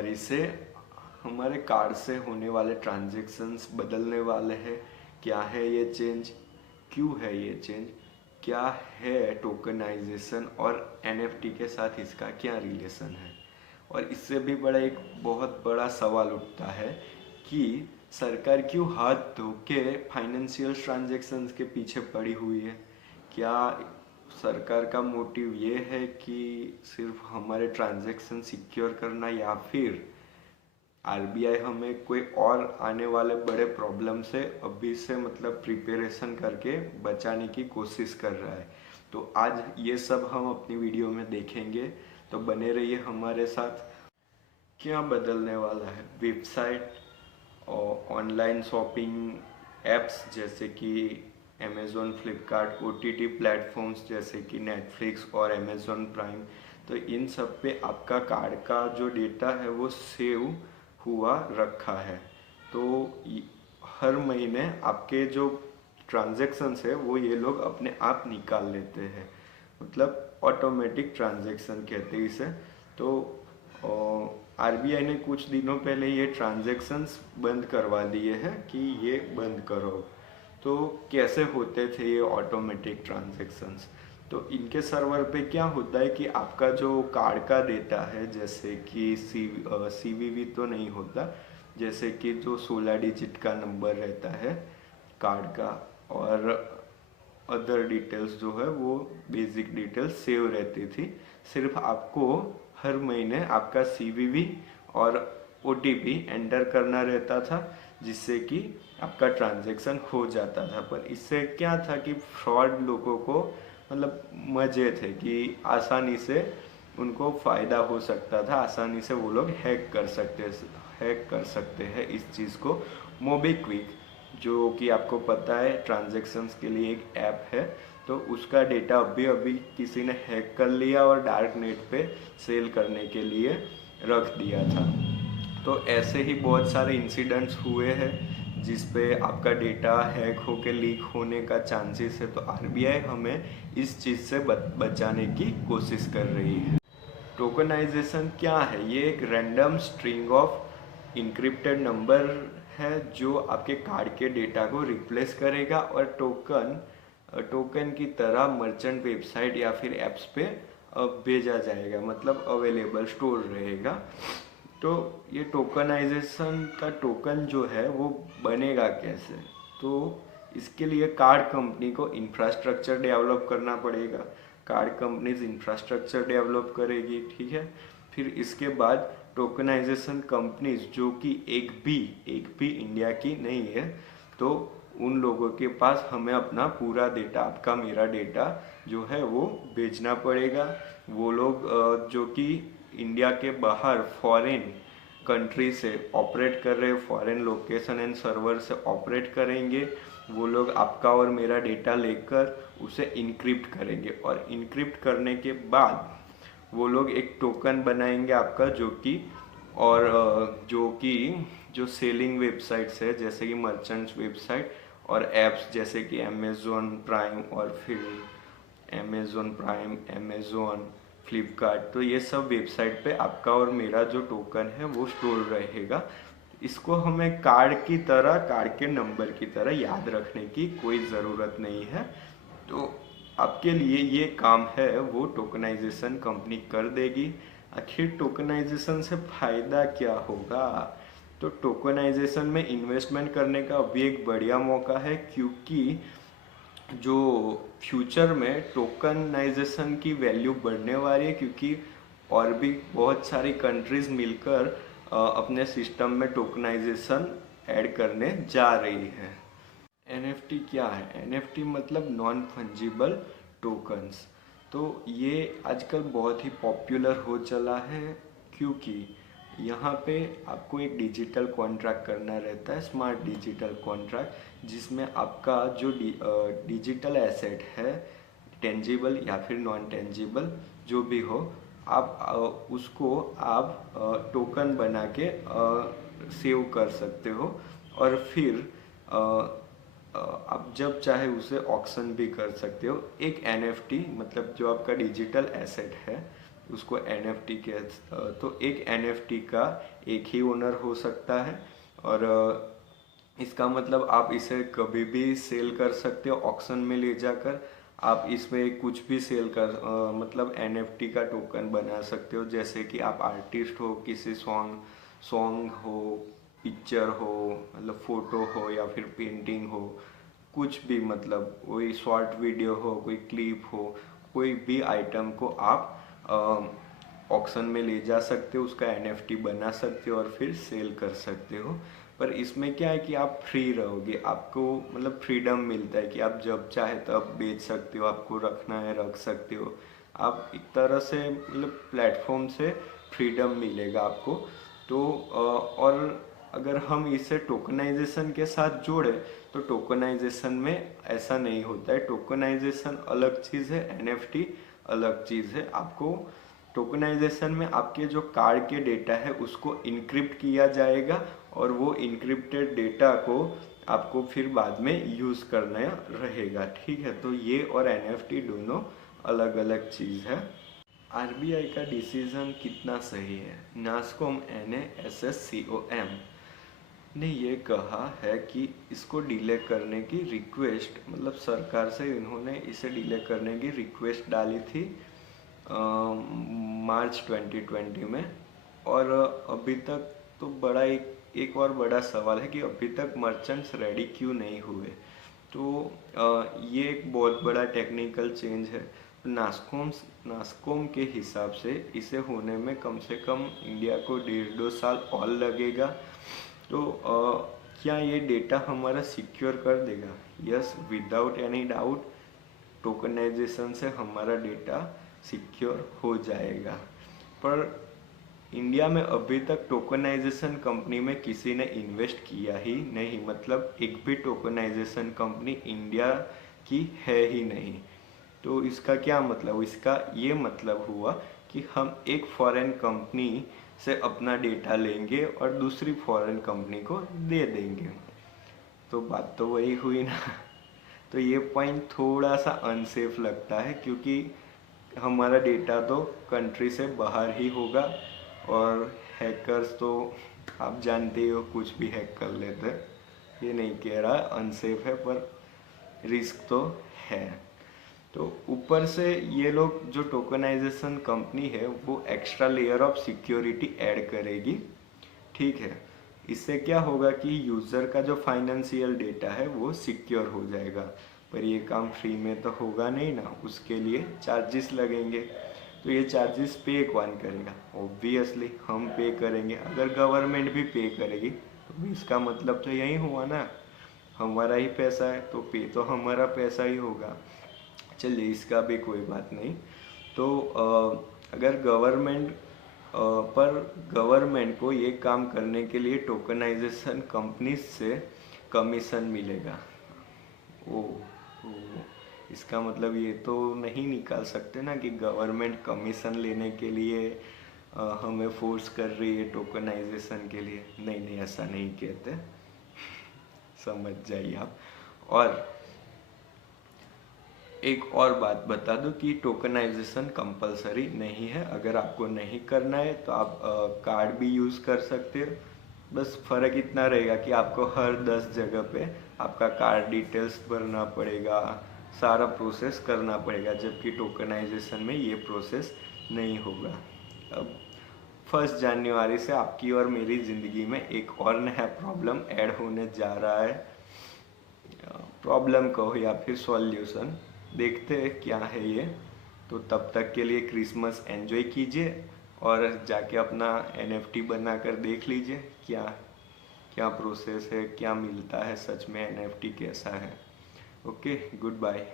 जनवरी से हमारे कार्ड से होने वाले ट्रांजैक्शंस बदलने वाले हैं। क्या है ये चेंज, क्यों है ये चेंज, क्या है टोकनाइजेशन और एनएफटी के साथ इसका क्या रिलेशन है। और इससे भी बड़ा एक बहुत बड़ा सवाल उठता है कि सरकार क्यों हाथ धो के फाइनेंशियल ट्रांजैक्शंस के पीछे पड़ी हुई है। क्या सरकार का मोटिव ये है कि सिर्फ हमारे ट्रांजैक्शन सिक्योर करना, या फिर आरबीआई हमें कोई और आने वाले बड़े प्रॉब्लम से अभी से मतलब प्रिपरेशन करके बचाने की कोशिश कर रहा है। तो आज ये सब हम अपनी वीडियो में देखेंगे, तो बने रहिए हमारे साथ। क्या बदलने वाला है, वेबसाइट और ऑनलाइन शॉपिंग एप्स जैसे कि अमेज़ॉन, फ्लिपकार्ट, ओटीटी प्लेटफॉर्म्स जैसे कि नेटफ्लिक्स और अमेज़ॉन प्राइम। तो इन सब पे आपका कार्ड का जो डेटा है वो सेव हुआ रखा है। तो हर महीने आपके जो ट्रांजैक्शंस है वो ये लोग अपने आप निकाल लेते हैं, मतलब ऑटोमेटिक ट्रांजैक्शन कहते हैं इसे। तो आरबीआई ने कुछ दिनों पहले ये ट्रांजैक्शंस बंद करवा दिए हैं कि ये बंद करो। तो कैसे होते थे ये ऑटोमेटिक ट्रांजैक्शंस, तो इनके सर्वर पे क्या होता है कि आपका जो कार्ड का डेटा है, जैसे कि सीवीवी तो नहीं होता, जैसे कि जो 16 डिजिट का नंबर रहता है कार्ड का, और अदर डिटेल्स जो है वो बेसिक डिटेल्स सेव रहती थी। सिर्फ आपको हर महीने आपका सीवीवी और ओटीपी एंटर करना रहता था, जिससे कि आपका ट्रांजैक्शन हो जाता था। पर इससे क्या था कि फ्रॉड लोगों को मतलब मजे थे कि आसानी से उनको फ़ायदा हो सकता था, आसानी से वो लोग हैक कर सकते हैं इस चीज़ को। मोबीक्विक, जो कि आपको पता है ट्रांजैक्शंस के लिए एक ऐप है, तो उसका डेटा अभी अभी किसी ने हैक कर लिया और डार्क नेट पे सेल करने के लिए रख दिया था। तो ऐसे ही बहुत सारे इंसिडेंट्स हुए हैं जिस पे आपका डेटा हैक होके लीक होने का चांसेस है। तो आरबीआई हमें इस चीज़ से बचाने की कोशिश कर रही है। टोकनाइजेशन क्या है, ये एक random string of encrypted number है जो आपके कार्ड के डेटा को रिप्लेस करेगा और टोकन की तरह मर्चेंट वेबसाइट या फिर एप्स पे भेजा जाएगा, मतलब अवेलेबल स्टोर रहेगा। तो ये टोकनाइजेशन का टोकन जो है वो बनेगा कैसे, तो इसके लिए कार्ड कंपनी को इंफ्रास्ट्रक्चर डेवलप करना पड़ेगा। कार्ड कंपनीज इंफ्रास्ट्रक्चर डेवलप करेगी, ठीक है। फिर इसके बाद टोकनाइजेशन कंपनीज जो कि एक भी इंडिया की नहीं है, तो उन लोगों के पास हमें अपना पूरा डेटा, आपका मेरा डेटा जो है वो भेजना पड़ेगा। वो लोग जो कि इंडिया के बाहर फॉरेन कंट्री से ऑपरेट कर रहे, फॉरेन लोकेशन एंड सर्वर से ऑपरेट करेंगे, वो लोग आपका और मेरा डेटा लेकर उसे इनक्रिप्ट करेंगे, और इनक्रिप्ट करने के बाद वो लोग एक टोकन बनाएंगे आपका, जो सेलिंग वेबसाइट्स है जैसे कि मर्चेंट्स वेबसाइट और एप्स जैसे कि अमेज़ॉन प्राइम, और फिर अमेज़ॉन, फ्लिपकार्ट, तो ये सब वेबसाइट पे आपका और मेरा जो टोकन है वो स्टोर रहेगा। इसको हमें कार्ड के नंबर की तरह याद रखने की कोई ज़रूरत नहीं है। तो आपके लिए ये काम है वो टोकनाइजेशन कंपनी कर देगी। आखिर टोकनाइजेशन से फ़ायदा क्या होगा, तो टोकनाइजेशन में इन्वेस्टमेंट करने का अभी एक बढ़िया मौका है, क्योंकि जो फ्यूचर में टोकनाइजेशन की वैल्यू बढ़ने वाली है, क्योंकि और भी बहुत सारी कंट्रीज मिलकर अपने सिस्टम में टोकनाइजेशन ऐड करने जा रही है। एनएफटी क्या है, एनएफटी मतलब नॉन फंजिबल टोकन्स। तो ये आजकल बहुत ही पॉपुलर हो चला है, क्योंकि यहाँ पे आपको एक डिजिटल कॉन्ट्रैक्ट करना रहता है, स्मार्ट डिजिटल कॉन्ट्रैक्ट, जिसमें आपका जो डिजिटल एसेट है, टेंजिबल या फिर नॉन टेंजिबल जो भी हो, आप उसको आप टोकन बना के सेव कर सकते हो, और फिर आप जब चाहे उसे ऑक्शन भी कर सकते हो। एक एनएफटी मतलब जो आपका डिजिटल एसेट है उसको NFT कह। तो एक NFT का एक ही ओनर हो सकता है, और इसका मतलब आप इसे कभी भी सेल कर सकते हो ऑक्शन में ले जाकर। आप इसमें कुछ भी सेल कर मतलब NFT का टोकन बना सकते हो, जैसे कि आप आर्टिस्ट हो, किसी सॉन्ग हो, पिक्चर हो, मतलब फोटो हो या फिर पेंटिंग हो, कुछ भी, मतलब कोई शॉर्ट वीडियो हो, कोई क्लिप हो, कोई भी आइटम को आप ऑक्शन में ले जा सकते हो, उसका NFT बना सकते हो और फिर सेल कर सकते हो। पर इसमें क्या है कि आप फ्री रहोगे, आपको मतलब फ्रीडम मिलता है कि आप जब चाहे तब बेच सकते हो, आपको रखना है रख सकते हो। आप एक तरह से मतलब प्लेटफॉर्म से फ्रीडम मिलेगा आपको। तो और अगर हम इसे टोकनाइजेशन के साथ जोड़े तो टोकनाइजेशन में ऐसा नहीं होता है। टोकनाइजेशन अलग चीज़ है, NFT अलग चीज़ है। आपको टोकनाइजेशन में आपके जो कार्ड के डेटा है उसको इनक्रिप्ट किया जाएगा, और वो इनक्रिप्टेड डेटा को आपको फिर बाद में यूज़ करना रहेगा। ठीक है, तो ये और NFT दोनों अलग अलग चीज़ है। RBI का डिसीजन कितना सही है? नास्कॉम NASSCOM ने ये कहा है कि इसको डिले करने की रिक्वेस्ट, मतलब सरकार से इन्होंने इसे डिले करने की रिक्वेस्ट डाली थी मार्च 2020 में। और अभी तक तो बड़ा एक और बड़ा सवाल है कि अभी तक मर्चेंट्स रेडी क्यों नहीं हुए। तो ये एक बहुत बड़ा टेक्निकल चेंज है। नास्कॉम के हिसाब से इसे होने में कम से कम इंडिया को 1.5-2 साल और लगेगा। तो क्या ये डेटा हमारा सिक्योर कर देगा? Yes, without any doubt tokenisation से हमारा डेटा सिक्योर हो जाएगा। पर इंडिया में अभी तक टोकनाइजेशन कंपनी में किसी ने इन्वेस्ट किया ही नहीं, मतलब एक भी टोकनाइजेशन कंपनी इंडिया की है ही नहीं। तो इसका क्या मतलब? इसका ये मतलब हुआ कि हम एक फॉरेन कंपनी से अपना डेटा लेंगे और दूसरी फॉरेन कंपनी को दे देंगे। तो बात तो वही हुई ना। तो ये पॉइंट थोड़ा सा अनसेफ लगता है, क्योंकि हमारा डेटा तो कंट्री से बाहर ही होगा, और हैकर्स तो आप जानते हो कुछ भी हैक कर लेते हैं। ये नहीं कह रहा अनसेफ है, पर रिस्क तो है। तो यूपर से ये लोग जो टोकनाइजेशन कंपनी है वो extra layer of security add करेगी। ठीक है, इससे क्या होगा कि यूज़र का जो फाइनेंशियल डेटा है वो सिक्योर हो जाएगा। पर ये काम फ्री में तो होगा नहीं ना, उसके लिए चार्जेस लगेंगे। तो ये चार्जेस पे कौन करेगा? ऑब्वियसली हम पे करेंगे। अगर गवर्नमेंट भी पे करेगी तो भी इसका मतलब तो यही हुआ ना, हमारा ही पैसा है तो पे तो हमारा पैसा ही होगा। चलिए, इसका भी कोई बात नहीं। तो अगर गवर्नमेंट को ये काम करने के लिए टोकनाइजेशन कंपनीज से कमीशन मिलेगा। ओ, इसका मतलब ये तो नहीं निकाल सकते ना कि गवर्नमेंट कमीशन लेने के लिए हमें फोर्स कर रही है टोकनाइजेशन के लिए। नहीं नहीं, ऐसा नहीं कहते, समझ जाइए आप। और एक और बात बता दूं कि टोकनाइजेशन कंपलसरी नहीं है। अगर आपको नहीं करना है तो आप कार्ड भी यूज़ कर सकते हो। बस फ़र्क इतना रहेगा कि आपको हर 10 जगह पे आपका कार्ड डिटेल्स भरना पड़ेगा, सारा प्रोसेस करना पड़ेगा, जबकि टोकनाइजेशन में ये प्रोसेस नहीं होगा। अब 1 जनवरी से आपकी और मेरी ज़िंदगी में एक और नया प्रॉब्लम ऐड होने जा रहा है। प्रॉब्लम कहो या फिर सॉल्यूशन, देखते हैं क्या है ये। तो तब तक के लिए क्रिसमस एंजॉय कीजिए और जाके अपना NFT बनाकर देख लीजिए क्या क्या प्रोसेस है, क्या मिलता है सच में, NFT कैसा है। Okay, good bye.